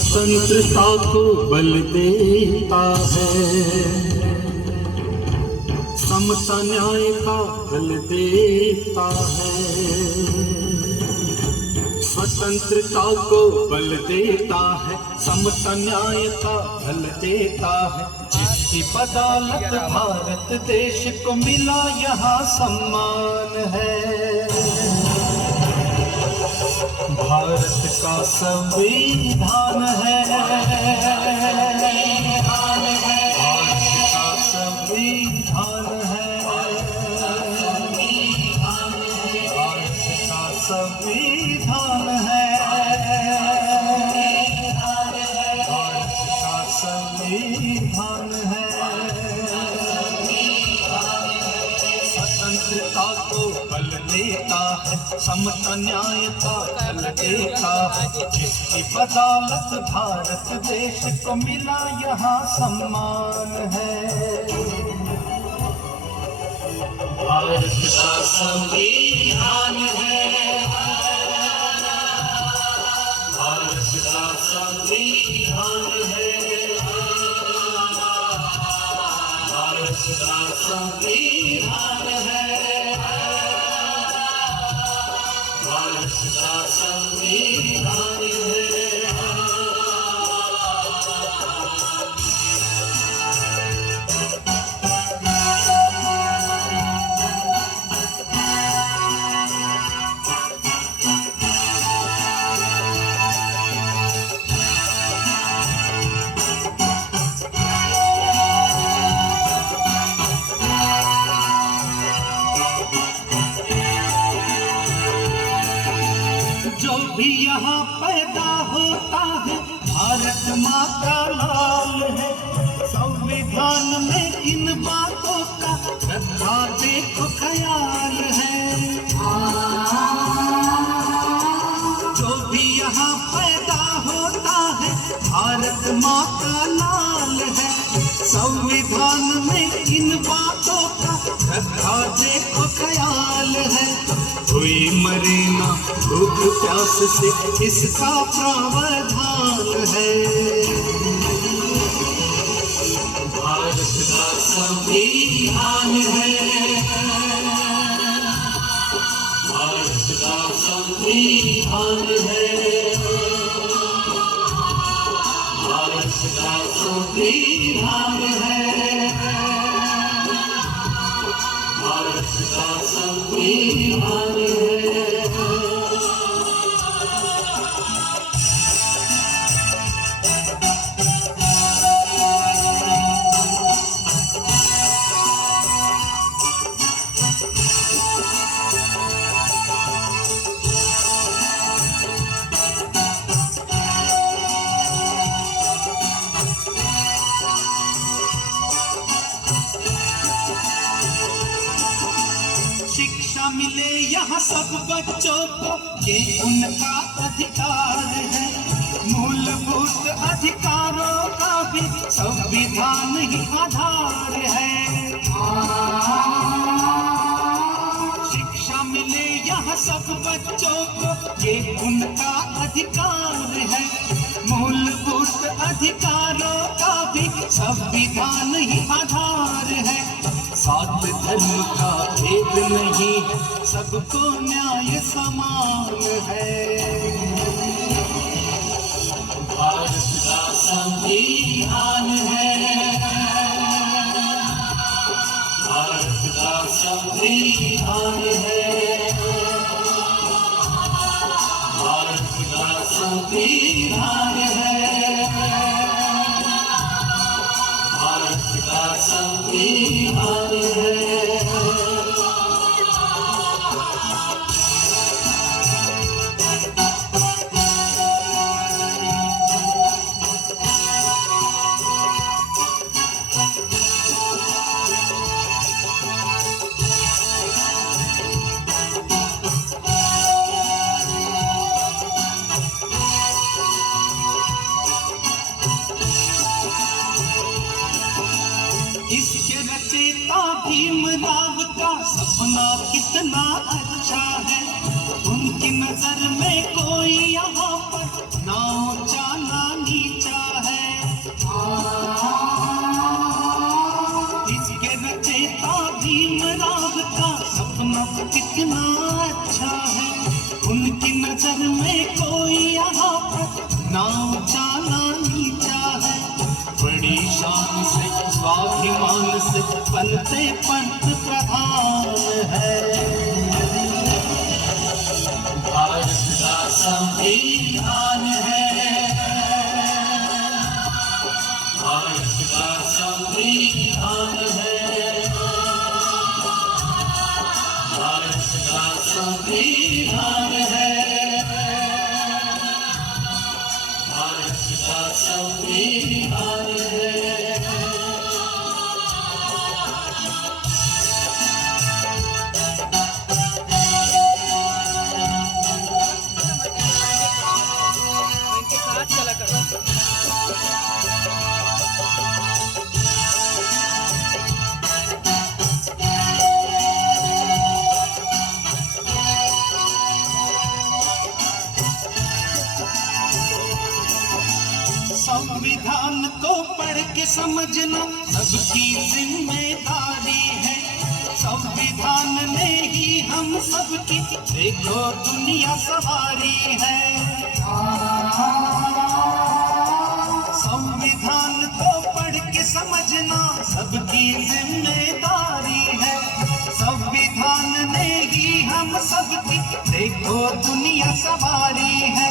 स्वतंत्रता को बल देता है, समता न्याय का बल देता है। स्वतंत्रता को बल देता है, समता न्याय का बल देता है। जिसकी बदौलत भारत देश को मिला यहाँ सम्मान है। भारत का संविधान है, भारत का संविधान है, भारत का संविधान है, भारत का संविधान है। स्वतंत्रता को बल देता है, समता न्याय का बल देता है। जिसकी बदौलत भारत देश को मिला यहाँ सम्मान है। भारत का संविधान है, भारत का संविधान है, भारत का संविधान है, भारत का संविधान है। जो भी यहाँ पैदा होता है भारत माँ का लाल है। संविधान में इन बातों का रखा देखो ख्याल है। जो भी यहाँ पैदा होता है भारत माँ का लाल है। संविधान में इन बातों का रखा देखो ख्याल है। कोई मरे ना भूख प्यास से इसका प्रावधान है। भारत का संविधान है, भारत का संविधान है, भारत का संविधान है, भारत का संविधान है। शिक्षा मिले यहाँ सब बच्चों को, ये उनका अधिकार है। मूलभूत अधिकारों का भी संविधान ही आधार है। शिक्षा मिले यहाँ सब बच्चों को, ये उनका अधिकार है। मूलभूत अधिकारों का भी संविधान ही आधार है। सात धर्म का भेद नहीं, सबको न्याय समान है। भारत का संविधान है, भारत का संविधान है, भारत का संविधान है, भारत का संविधान है। इसके रचयिता भीमराव का सपना कितना अच्छा है। उनकी नजर में कोई यहाँ पर ना ऊंचा ना नीचा कितना अच्छा है। उनकी नजर में कोई यहाँ पर ना ऊंचा ना नीचा है। बड़ी शान से स्वाभिमान से बनते पंत प्रधान है। भारत का संविधान है, भारत का संविधान है, भारत का संविधान है, भारत का संविधान है। संविधान को पढ़ के समझना सबकी जिम्मेदारी है। संविधान ने ही हम सबकी देखो दुनिया सवारी है। संविधान को पढ़ के समझना सबकी जिम्मेदारी है। संविधान ने ही हम सबकी देखो दुनिया सवारी है।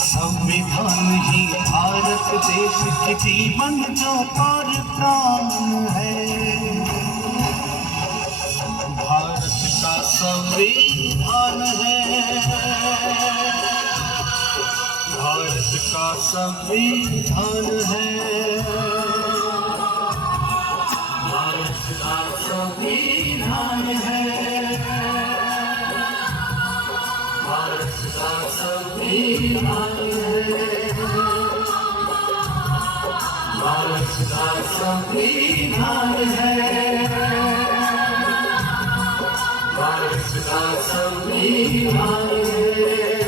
संविधान ही भारत देश के जीवन जो और प्राण है। भारत का संविधान है, भारत का संविधान है, भारत का संविधान है, भारत का संविधान है, भारत का संविधान है, भारत का संविधान है।